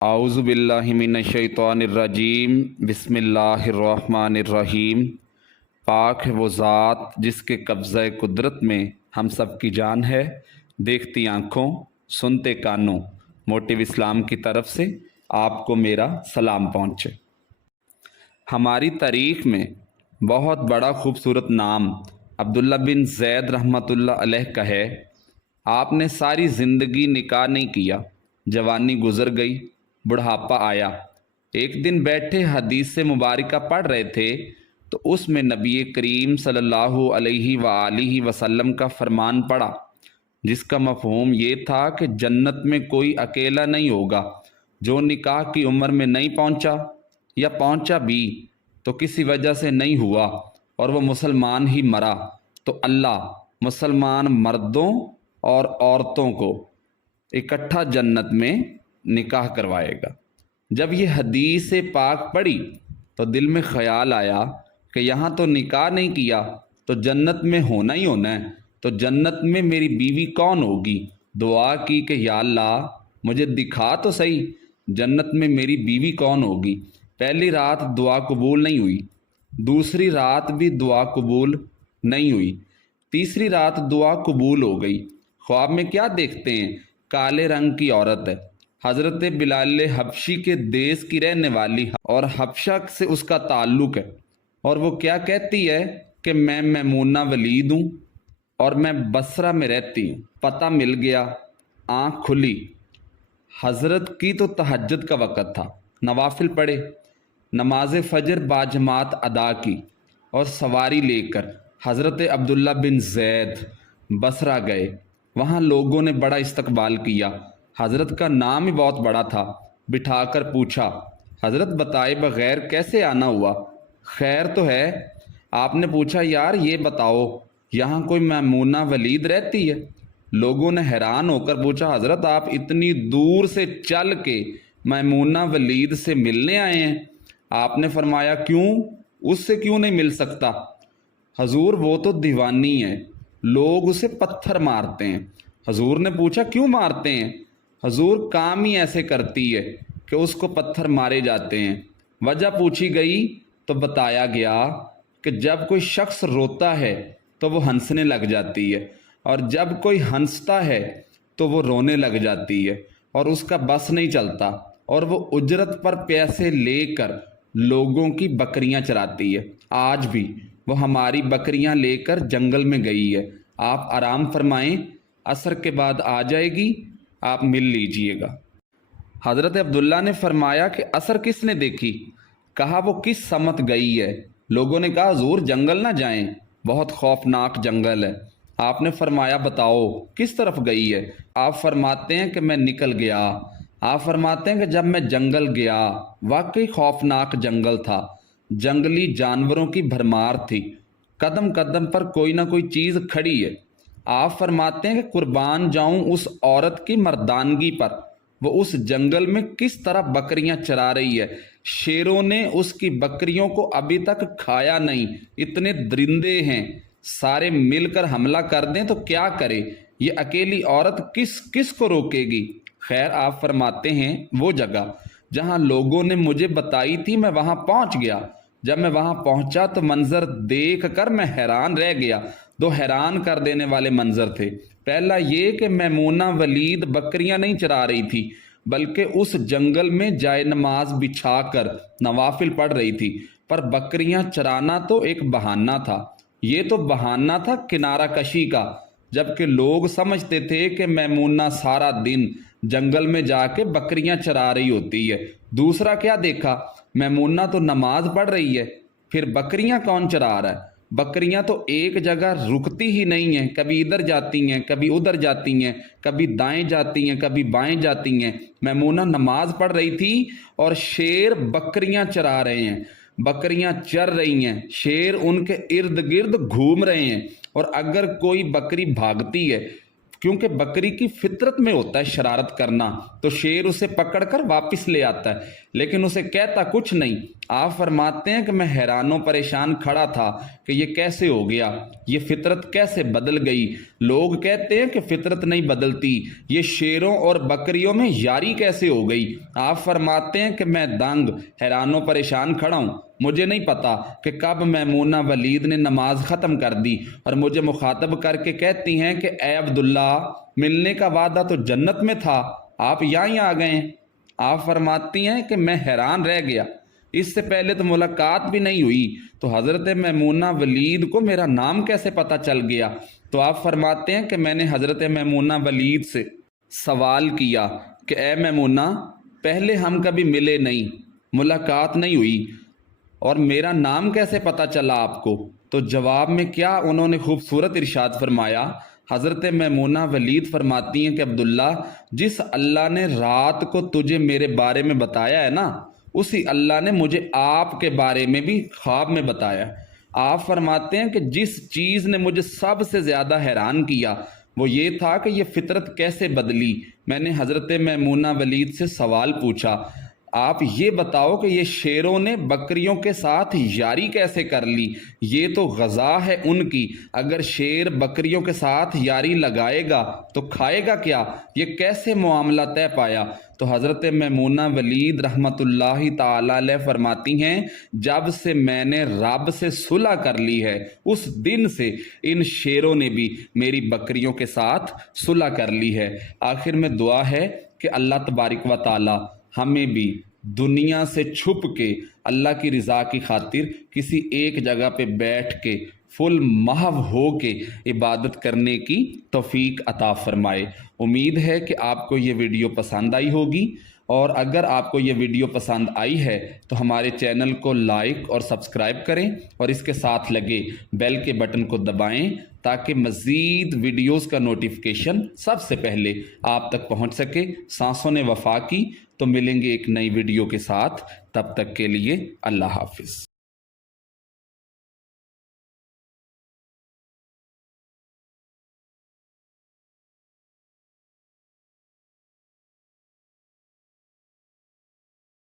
आऊज़ु बिल्लाहि मिनश्शैतानिर्रजीम बिस्मिल्लाहिर्रहमानिर्रहीम। पाक है वो ज़ात जिसके कब्ज़े कुदरत में हम सब की जान है। देखती आँखों सुनते कानों, मोटिव इस्लाम की तरफ से आपको मेरा सलाम पहुँचे। हमारी तारीख़ में बहुत बड़ा खूबसूरत नाम अब्दुल्ला बिन ज़ैद रहमतुल्लाह अलैह का है। आपने सारी ज़िंदगी निकाह नहीं किया, जवानी गुज़र गई, बुढ़ापा आया। एक दिन बैठे हदीस से मुबारका पढ़ रहे थे तो उसमें नबी करीम सल्लल्लाहु अलैहि वालिहि वसल्लम का फरमान पड़ा, जिसका मफ़हूम ये था कि जन्नत में कोई अकेला नहीं होगा जो निकाह की उम्र में नहीं पहुंचा, या पहुंचा भी तो किसी वजह से नहीं हुआ और वो मुसलमान ही मरा, तो अल्लाह मुसलमान मर्दों और औरतों को इकट्ठा जन्नत में निकाह करवाएगा। जब ये हदीस पाक पढ़ी तो दिल में ख्याल आया कि यहाँ तो निकाह नहीं किया तो जन्नत में होना ही होना है, तो जन्नत में मेरी बीवी कौन होगी। दुआ की कि या अल्लाह मुझे दिखा तो सही जन्नत में मेरी बीवी कौन होगी। पहली रात दुआ कबूल नहीं हुई, दूसरी रात भी दुआ कबूल नहीं हुई, तीसरी रात दुआ कबूल हो गई। ख्वाब में क्या देखते हैं, काले रंग की औरत है, हज़रत बिलाल हबशी के देश की रहने वाली और हबशा से उसका ताल्लुक़ है, और वो क्या कहती है कि मैं मैमूना वलीद हूँ और मैं बसरा में रहती हूँ। पता मिल गया, आँख खुली। हज़रत की तो तहज्जुद का वक़्त था, नवाफिल पढ़े, नमाज फ़जर बाजमात अदा की और सवारी लेकर हज़रत अब्दुल्ला बिन ज़ैद बसरा गए। वहाँ लोगों ने बड़ा इस्तकबाल किया। हज़रत का नाम ही बहुत बड़ा था। बिठाकर पूछा, हज़रत बताए बग़ैर कैसे आना हुआ? खैर तो है? आपने पूछा, यार ये बताओ यहाँ कोई मैमूना वलीद रहती है? लोगों ने हैरान होकर पूछा, हज़रत आप इतनी दूर से चल के मैमूना वलीद से मिलने आए हैं? आपने फरमाया, क्यों, उससे क्यों नहीं मिल सकता? हजूर वो तो दीवानी है, लोग उसे पत्थर मारते हैं। हजूर ने पूछा, क्यों मारते हैं? हजूर काम ही ऐसे करती है कि उसको पत्थर मारे जाते हैं। वजह पूछी गई तो बताया गया कि जब कोई शख्स रोता है तो वो हंसने लग जाती है, और जब कोई हंसता है तो वो रोने लग जाती है, और उसका बस नहीं चलता, और वो उजरत पर पैसे लेकर लोगों की बकरियां चराती है। आज भी वो हमारी बकरियां लेकर जंगल में गई है। आप आराम फरमाएं, असर के बाद आ जाएगी, आप मिल लीजिएगा। हज़रत अब्दुल्ला ने फरमाया कि असर किसने देखी? कहा, वो किस समत गई है? लोगों ने कहा, हुजूर जंगल ना जाएं, बहुत खौफनाक जंगल है। आपने फरमाया, बताओ किस तरफ गई है? आप फरमाते हैं कि मैं निकल गया। आप फरमाते हैं कि जब मैं जंगल गया, वाकई खौफनाक जंगल था, जंगली जानवरों की भरमार थी, कदम कदम पर कोई ना कोई चीज़ खड़ी है। आप फरमाते हैं कि कुर्बान जाऊं उस औरत की मर्दानगी पर, वो उस जंगल में किस तरह बकरियां चरा रही है। शेरों ने उसकी बकरियों को अभी तक खाया नहीं, इतने दरिंदे हैं, सारे मिलकर हमला कर दें तो क्या करे? ये अकेली औरत किस किस को रोकेगी? खैर, आप फरमाते हैं वो जगह जहां लोगों ने मुझे बताई थी, मैं वहां पहुंच गया। जब मैं वहां पहुंचा तो मंजर देख कर मैं हैरान रह गया। दो हैरान कर देने वाले मंजर थे। पहला ये कि मैमूना वलीद बकरियां नहीं चरा रही थी, बल्कि उस जंगल में जाए नमाज बिछाकर नवाफिल पढ़ रही थी। पर बकरियां चराना तो एक बहाना था, ये तो बहाना था किनारा कशी का, जबकि लोग समझते थे कि मैमूना सारा दिन जंगल में जाके बकरियां चरा रही होती है। दूसरा क्या देखा, मैमूना तो नमाज पढ़ रही है, फिर बकरियां कौन चरा रहा है? बकरियां तो एक जगह रुकती ही नहीं हैं, कभी इधर जाती हैं, कभी उधर जाती हैं, कभी दाएं जाती हैं, कभी बाएं जाती हैं। मैमूना नमाज पढ़ रही थी और शेर बकरियां चरा रहे हैं, बकरियां चर रही हैं, शेर उनके इर्द गिर्द घूम रहे हैं, और अगर कोई बकरी भागती है, क्योंकि बकरी की फितरत में होता है शरारत करना, तो शेर उसे पकड़कर वापस ले आता है, लेकिन उसे कहता कुछ नहीं। आप फरमाते हैं कि मैं हैरानों परेशान खड़ा था कि ये कैसे हो गया, ये फितरत कैसे बदल गई। लोग कहते हैं कि फितरत नहीं बदलती, ये शेरों और बकरियों में यारी कैसे हो गई। आप फरमाते हैं कि मैं दंग हैरानों परेशान खड़ा हूँ, मुझे नहीं पता कि कब मैमूना वलीद ने नमाज ख़त्म कर दी और मुझे मुखातब करके कहती हैं कि ए अब्दुल्ला, मिलने का वादा तो जन्नत में था, आप यहाँ आ गए हैं। आप फरमाती हैं कि मैं हैरान रह गया, इससे पहले तो मुलाकात भी नहीं हुई, तो हज़रत मैमूना वलीद को मेरा नाम कैसे पता चल गया। तो आप फरमाते हैं कि मैंने हज़रत मैमूना वलीद से सवाल किया कि ए मैमूना, पहले हम कभी मिले नहीं, मुलाकात नहीं हुई, और मेरा नाम कैसे पता चला आपको। तो जवाब में क्या उन्होंने खूबसूरत इरशाद फरमाया। हज़रत मैमूना वलीद फरमाती हैं कि अब्दुल्ला, जिस अल्लाह ने रात को तुझे मेरे बारे में बताया है ना, उसी अल्लाह ने मुझे आपके बारे में भी ख्वाब में बताया। आप फरमाते हैं कि जिस चीज़ ने मुझे सबसे ज़्यादा हैरान किया वो ये था कि ये फितरत कैसे बदली। मैंने हज़रत मैमूना वलीद से सवाल पूछा, आप ये बताओ कि ये शेरों ने बकरियों के साथ यारी कैसे कर ली, ये तो ग़ज़ा है उनकी, अगर शेर बकरियों के साथ यारी लगाएगा तो खाएगा क्या, ये कैसे मामला तय पाया। तो हज़रत मैमूना वलीद रहमतुल्लाहि ताला अलैह फरमाती हैं, जब से मैंने रब से सुलह कर ली है उस दिन से इन शेरों ने भी मेरी बकरियों के साथ सुलह कर ली है। आखिर में दुआ है कि अल्लाह तबारक व ताला हमें भी दुनिया से छुप के अल्लाह की रज़ा की खातिर किसी एक जगह पे बैठ के फुल महव हो के इबादत करने की तौफीक अता फरमाए। उम्मीद है कि आपको ये वीडियो पसंद आई होगी, और अगर आपको ये वीडियो पसंद आई है तो हमारे चैनल को लाइक और सब्सक्राइब करें और इसके साथ लगे बेल के बटन को दबाएं ताकि मज़ीद वीडियोस का नोटिफिकेशन सबसे पहले आप तक पहुंच सके। सांसों ने वफा की, तो मिलेंगे एक नई वीडियो के साथ, तब तक के लिए अल्लाह हाफिज़।